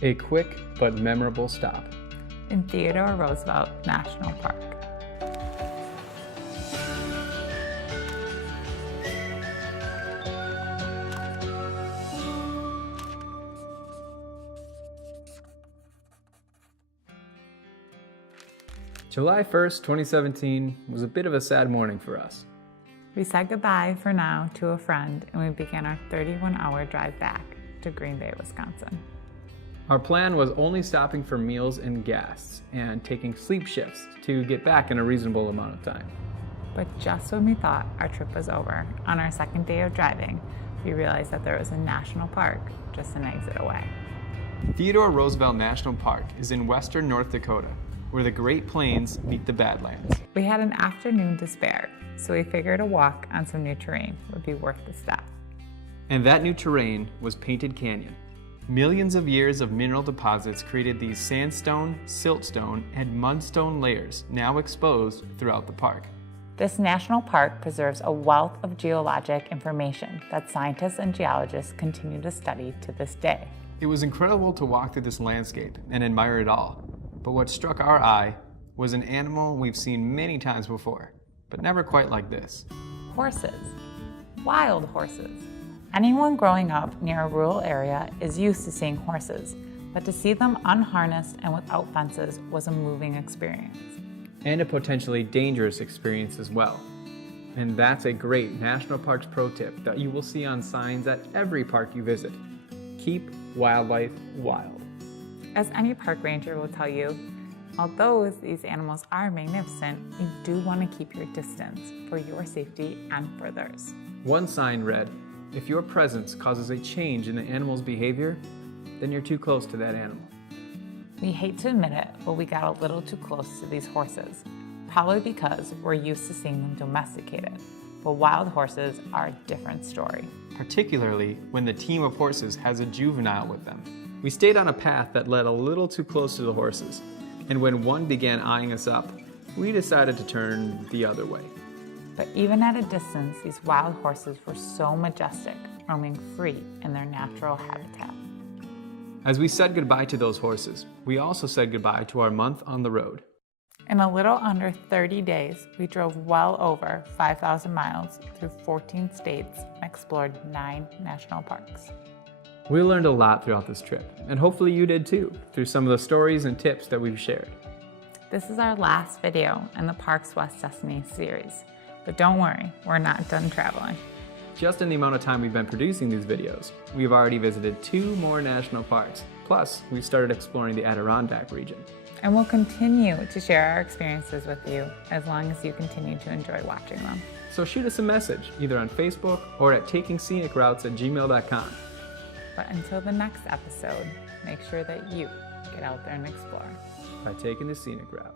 A quick but memorable stop. In Theodore Roosevelt National Park. July 1st, 2017 was a bit of a sad morning for us. We said goodbye for now to a friend, and we began our 31-hour drive back to Green Bay, Wisconsin. Our plan was only stopping for meals and gas and taking sleep shifts to get back in a reasonable amount of time. But just when we thought our trip was over, on our second day of driving, we realized that there was a national park just an exit away. Theodore Roosevelt National Park is in western North Dakota, where the Great Plains meet the Badlands. We had an afternoon to spare, so we figured a walk on some new terrain would be worth the stop. And that new terrain was Painted Canyon. Millions of years of mineral deposits created these sandstone, siltstone, and mudstone layers now exposed throughout the park. This national park preserves a wealth of geologic information that scientists and geologists continue to study to this day. It was incredible to walk through this landscape and admire it all. But what struck our eye was an animal we've seen many times before, but never quite like this. Horses. Wild horses. Anyone growing up near a rural area is used to seeing horses, but to see them unharnessed and without fences was a moving experience. And a potentially dangerous experience as well. And that's a great National Parks pro tip that you will see on signs at every park you visit. Keep wildlife wild. As any park ranger will tell you, although these animals are magnificent, you do want to keep your distance for your safety and for theirs. One sign read, "If your presence causes a change in the animal's behavior, then you're too close to that animal." We hate to admit it, but we got a little too close to these horses, probably because we're used to seeing them domesticated. But wild horses are a different story. Particularly when the team of horses has a juvenile with them. We stayed on a path that led a little too close to the horses, and when one began eyeing us up, we decided to turn the other way. But even at a distance, these wild horses were so majestic, roaming free in their natural habitat. As we said goodbye to those horses, we also said goodbye to our month on the road. In a little under 30 days, we drove well over 5,000 miles through 14 states and explored 9 national parks. We learned a lot throughout this trip, and hopefully you did too, through some of the stories and tips that we've shared. This is our last video in the Parks West Destiny series, but don't worry, we're not done traveling. Just in the amount of time we've been producing these videos, we've already visited 2 more national parks, plus we've started exploring the Adirondack region. And we'll continue to share our experiences with you as long as you continue to enjoy watching them. So shoot us a message, either on Facebook or at takingscenicroutes@gmail.com. But until the next episode, make sure that you get out there and explore. By taking the scenic route.